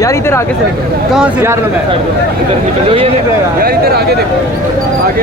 यार इधर आगे से कहाँ से यार मैं इधर निकल, ये नहीं यार इधर आगे देखो, आगे